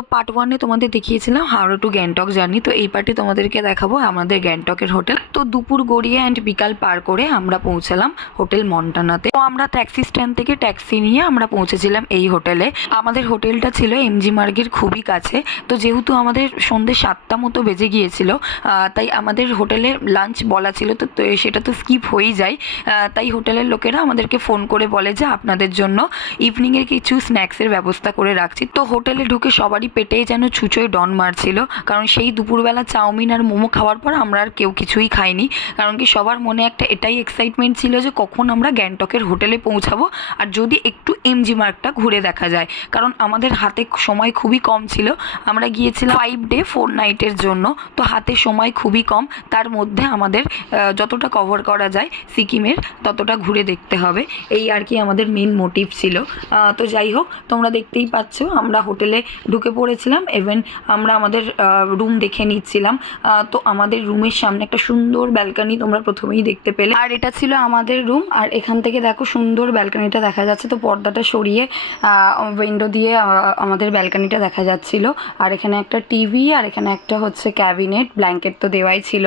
তো পার্ট ওয়ানে তোমাদের দেখিয়েছিলাম হাওড়া টু গ্যাংটক জার্নি তো এই পার্টে তোমাদেরকে দেখাবো আমাদের গ্যাংটকের হোটেল তো দুপুর গড়িয়ে অ্যান্ড বিকাল পার করে আমরা পৌঁছালাম হোটেল মন্টানাতে। তো আমরা ট্যাক্সি স্ট্যান্ড থেকে ট্যাক্সি নিয়ে আমরা পৌঁছেছিলাম এই হোটেলে আমাদের হোটেলটা ছিল এমজি মার্গের খুবই কাছে। তো যেহেতু আমাদের সন্ধ্যে সাতটা মতো বেজে গিয়েছিল তাই আমাদের হোটেলে লাঞ্চ বলা ছিল, তো সেটা তো স্কিপ হয়েই যায়। তাই হোটেলের লোকেরা আমাদেরকে ফোন করে বলে যে আপনাদের জন্য ইভিনিংয়ের কিছু স্ন্যাক্সের ব্যবস্থা করে রাখছি। তো হোটেলে ঢুকে সবারই পেটে যেন ছুঁচোয় ডন মারছিল, কারণ সেই দুপুরবেলা চাউমিন আর মোমো খাওয়ার পর আমরা আর কেউ কিছুই খাইনি। কারণ কি সবার মনে একটা এটাই এক্সাইটমেন্ট ছিল যে কখন আমরা গ্যাংটকের হোটেলে পৌঁছাবো, আর যদি একটু এমজি মার্কটা ঘুরে দেখা যায়। কারণ আমাদের হাতে সময় খুবই কম ছিল। আমরা গিয়েছিলাম ফাইভ ডে ফোর নাইটের জন্য। তো হাতে সময় খুবই কম। তার মধ্যে আমাদের যতটা কভার করা যায় সিকিমের, ততটা ঘুরে দেখতে হবে। এই আর কি আমাদের মেন মোটিভ ছিল। তো যাই হোক, তোমরা দেখতেই পাচ্ছ, আমরা হোটেলে ঢুকে পড়েছিলাম ইভেন আমরা আমাদের রুম দেখে নিচ্ছিলাম। তো আমাদের রুমের সামনে একটা সুন্দর ব্যালকনি তোমরা প্রথমেই দেখতে পেলে। আর এটা ছিল আমাদের রুম আর এখান থেকে দেখো সুন্দর ব্যালকনিটা দেখা যাচ্ছে। তো পর্দাটা সরিয়ে উইন্ডো দিয়ে আমাদের ব্যালকনিটা দেখা যাচ্ছিল। আর এখানে একটা টিভি আর এখানে একটা হচ্ছে ক্যাবিনেট ব্ল্যাঙ্কেট তো দেওয়াই ছিল।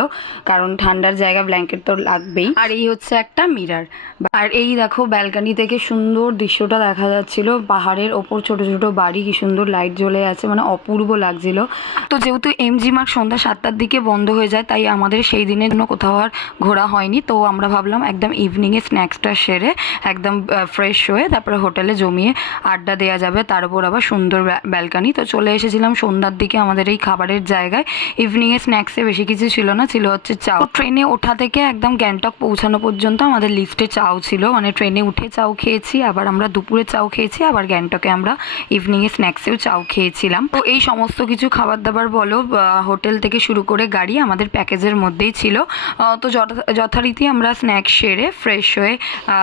কারণ ঠান্ডার জায়গা ব্ল্যাঙ্কেট তো লাগবেই। আর এই হচ্ছে একটা মিরার আর এই দেখো ব্যালকনি থেকে সুন্দর দৃশ্যটা দেখা যাচ্ছিল। পাহাড়ের ওপর ছোট ছোট বাড়ি, কি সুন্দর লাইট জ্বলে আছে। মানে অপূর্ব লাগছিল। তো যেহেতু এমজি মার্ক সন্ধ্যা সাতটার দিকে বন্ধ হয়ে যায়, তাই আমাদের সেই দিনের জন্য কোথাও আর ঘোরা হয়নি। তো আমরা ভাবলাম একদম ইভিনিংয়ে স্ন্যাক্সটা সেরে একদম ফ্রেশ হয়ে তারপরে হোটেলে জমিয়ে আড্ডা দেওয়া যাবে। তার উপর আবার সুন্দর ব্যালকানি। তো চলে এসেছিলাম সন্ধ্যার দিকে আমাদের এই খাবারের জায়গায়। ইভিনিংয়ে স্ন্যাক্সে বেশি কিছু ছিল না, ছিল হচ্ছে চাও। ট্রেনে ওঠা থেকে একদম গ্যাংটক পৌঁছানো পর্যন্ত আমাদের লিস্টে চাও ছিল। মানে ট্রেনে উঠে চাও খেয়েছি, আবার আমরা দুপুরে চাও খেয়েছি, আবার গ্যাংটকে আমরা ইভিনিংয়ে স্ন্যাক্সেও চাও খেয়েছিলাম। তো এই সমস্ত কিছু খাবার দাবার বলো হোটেল থেকে শুরু করে গাড়ি আমাদের প্যাকেজের মধ্যেই ছিল। তো যথা- যথারীতি আমরা স্ন্যাক্স সেরে ফ্রেশ হয়ে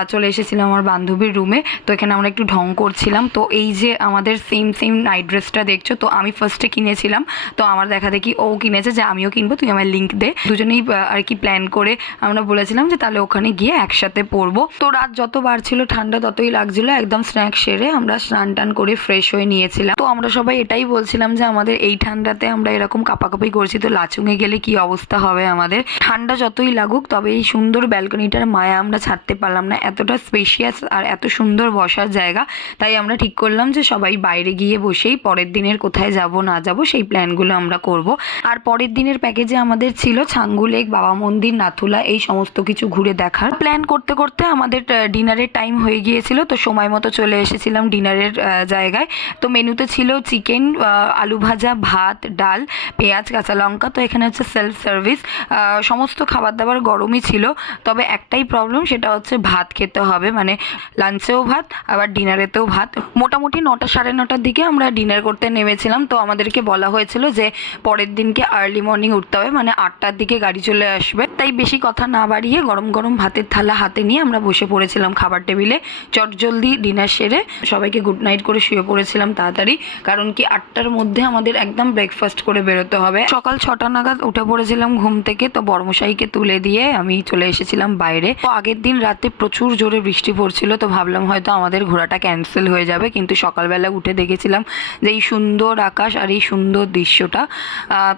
চলে এসেছিলাম আমার বান্ধবীর রুমে। তো এখানে আমরা একটু ঢং করছিলাম। তো এই যে আমাদের সেম সেম নাইট ড্রেসটা দেখছ, তো আমি ফার্স্টে কিনেছিলাম। তো আমার দেখা দেখি ও কিনেছে যে আমিও কিনবো, তুই আমার লিঙ্ক দে। দুজনেই আর কি প্ল্যান করে আমরা বলেছিলাম যে তাহলে ওখানে গিয়ে একসাথে পরবো। তো রাত যত বাড়ছিল, ঠান্ডা ততই লাগছিল। একদম স্ন্যাক্স সেরে আমরা স্নান টান করে ফ্রেশ হয়ে নিয়েছিলাম। তো আমরা সবাই এটাই বলছিলাম যে আমাদের এই ঠান্ডাতে আমরা এরকম কাপাকাপি করছি, তো লাচুঙে গেলে কি অবস্থা হবে আমাদের? ঠান্ডা যতই লাগুক, তবে এই সুন্দর ব্যালকনিটার মায়া আমরা ছাড়তে পারলাম না। এতটা স্পেশিয়াস আর এত সুন্দর বসার জায়গা। তাই আমরা ঠিক করলাম যে সবাই বাইরে গিয়ে বসেই পরের দিনের কোথায় যাব, না যাব, সেই প্ল্যানগুলো আমরা করব। আর পরের দিনের প্যাকেজে আমাদের ছিল ছাঙ্গু লেক, বাবা মন্দির, নাথুলা, এই সমস্ত কিছু ঘুরে দেখার। প্ল্যান করতে করতে আমাদের ডিনারের টাইম হয়ে গিয়েছিল, তো সময় মতো চলে এসেছিলাম ডিনারের জায়গায়। তো মেনুতে ছিল চিকেন আলু ভাজা, ভাত, ডাল, পেঁয়াজ, কাঁচা লঙ্কা। তো এখানে হচ্ছে সেলফ সার্ভিস সমস্ত খাবার দাবার গরমই ছিল, তবে একটাই প্রবলেম সেটা হচ্ছে ভাত খেতে হবে। মানে লাঞ্চেও ভাত, আবার ডিনারেতেও ভাত। মোটামুটি নটা সাড়ে নটার দিকে আমরা ডিনার করতে নেমেছিলাম। তো আমাদেরকে বলা হয়েছিল যে পরের দিনকে আর্লি মর্নিং উঠতে হবে মানে আটটার দিকে গাড়ি চলে আসবে। তাই বেশি কথা না বাড়িয়ে গরম গরম ভাতের থালা হাতে নিয়ে আমরা বসে পড়েছিলাম খাবার টেবিলে। চটজলদি ডিনার সেরে সবাইকে গুড নাইট করে শুয়ে পড়েছিলাম তাড়াতাড়ি। কারণ কি আটটার মধ্যে আমাদের একদম ব্রেকফাস্ট করে বেরোতে হবে। সকাল ছটা নাগাদ উঠে পড়েছিলাম ঘুম থেকে, তো বর্মশাইকে তুলে দিয়ে আমি চলে এসেছিলাম বাইরে। তো আগের দিন রাতে প্রচুর জোরে বৃষ্টি পড়ছিল, তো ভাবলাম হয়তো আমাদের ঘোরাটা ক্যান্সেল হয়ে যাবে, কিন্তু সকালবেলা উঠে দেখেছিলাম যে এই সুন্দর আকাশ আর এই সুন্দর দৃশ্যটা।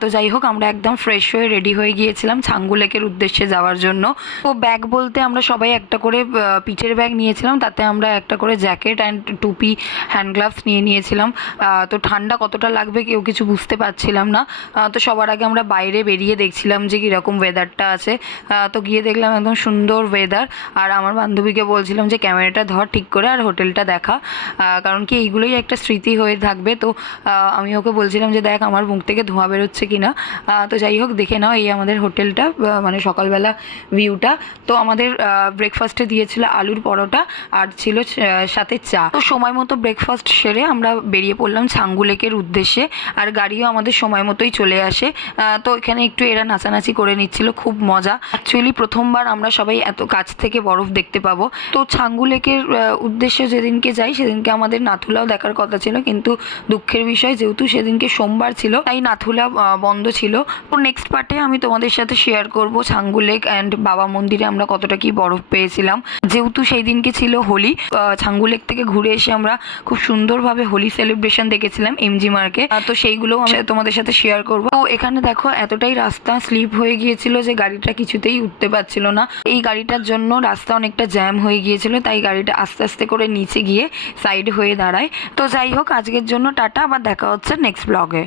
তো যাই হোক, আমরা একদম ফ্রেশ হয়ে রেডি হয়ে গিয়েছিলাম ছাঙ্গু লেকের উদ্দেশ্যে যাওয়ার জন্য। তো ব্যাগ বলতে আমরা সবাই একটা করে পিঠের ব্যাগ নিয়েছিলাম, তাতে আমরা একটা করে জ্যাকেট অ্যান্ড টুপি হ্যান্ড গ্লাভস নিয়ে নিয়েছিলাম। তো ঠান্ডা কতটা লাগবে কেউ কিছু বুঝতে পারছিলাম না। তো সবার আগে আমরা বাইরে বেরিয়ে দেখছিলাম যে কীরকম ওয়েদারটা আছে। তো গিয়ে দেখলাম একদম সুন্দর ওয়েদার আর আমার বান্ধবীকে বলছিলাম যে, ক্যামেরাটা ধর ঠিক করে আর হোটেলটা দেখা। কারণ কি এইগুলোই একটা স্মৃতি হয়ে থাকবে। তো আমি ওকে বলছিলাম যে, দেখ, আমার মুখ থেকে ধোঁয়া বেরোচ্ছে কি না তো যাই হোক, দেখে নাও এই আমাদের হোটেলটা মানে সকালবেলা ভিউটা তো আমাদের ব্রেকফাস্টে দিয়েছিল আলুর পরোটা আর ছিল সাথে চা। তো সময় মতো ব্রেকফাস্ট সেরে আমরা বেরিয়ে পড়লাম ছাঙ্গু লেকের উদ্দেশ্যে আর গাড়িও আমাদের সময় মতোই চলে আসে। তো এখানে একটু এরা নাচানাচি করে নিচ্ছিল, খুব মজা। অ্যাকচুয়ালি প্রথমবার আমরা সবাই এত কাছ থেকে বরফ দেখতে পাবো। তো ছাঙ্গু লেকের উদ্দেশ্যে যেদিনকে যাই, সেদিনকে আমাদের নাথুলাও দেখার কথা ছিল, কিন্তু দুঃখের বিষয় যেহেতু সেদিনকে সোমবার ছিল, তাই নাথুলা বন্ধ ছিল। তো নেক্সট পার্টে আমি তোমাদের সাথে শেয়ার করব ছাঙ্গু লেক অ্যান্ড বাবা মন্দিরে আমরা কতটা কি বরফ পেয়েছিলাম। যেহেতু সেই দিনকে ছিল হোলি ছাঙ্গু লেক থেকে ঘুরে এসে আমরা খুব সুন্দরভাবে হোলি সেলিব্রেশন দেখেছিলাম। এমজি মার্কে তো সেইগুলো আমি তোমাদের সাথে শেয়ার করব। তো এখানে দেখো এতটাই রাস্তা স্লিপ হয়ে গিয়েছিল যে গাড়িটা কিছুতেই উঠতে পারছিল না। এই গাড়িটার জন্য রাস্তা অনেকটা জ্যাম হয়ে গিয়েছিল তাই গাড়িটা আস্তে আস্তে করে নিচে গিয়ে সাইড হয়ে দাঁড়ায়। তো যাই হোক আজকের জন্য টাটা আবার দেখা হচ্ছে নেক্সট ব্লগে